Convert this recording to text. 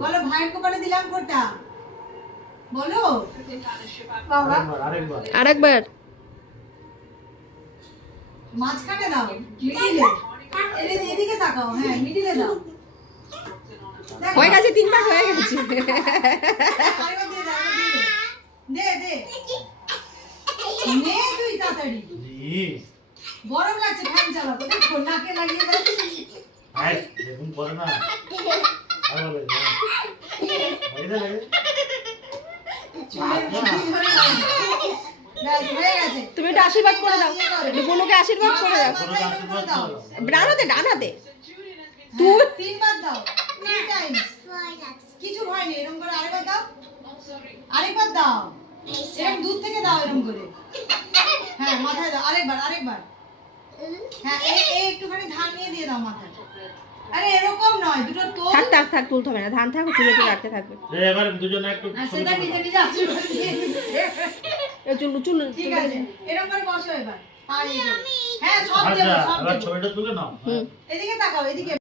বলো ভাইয়ের কপালে দিলাম ফোঁটা বলো বাবা আরেকবার মাঝখানে দাও মিডিলে এদিকে তাকাও হ্যাঁ মিডিলে দাও হয়ে গেছে 3 বার হয়ে গেছে আরেকবার দিয়ে দাও দে দে নে তুই তাড়াতাড়ি গরম লাগছে ফ্যান চালাবো দেখো নাকে লাগিয়ে দাও আই দেখুন করে না আর ভালো লাগে ভালো লাগে তুমি একটু আশীর্বাদ করে দাও একটু বোনকে আশীর্বাদ করে দাও ডান হাতে তুই 3 বার দাও 3 টাইমস কিছু হয়নি এরকম করে আরেকবার দাও এরকম দূর থেকে দাও এরকম করে হ্যাঁ মাথায় দাও আরেকবার হ্যাঁ এই একটুখানি ধান নিয়ে দিয়ে দাও মাথায় আরে এরকম নয় দুটো তো থাক তুলতে হবে না ধান থাক চুলে রাখতে থাকবে এবার দুজনে একটু সেটা নিজে আশীর্বাদ দিয়ে এই চুল ঠিক আছে এরকম করে বসো এবার হ্যাঁ সব দেবো আচ্ছা এবার ছবিটা তুলে নাও এদিকে তাকাও এদিকে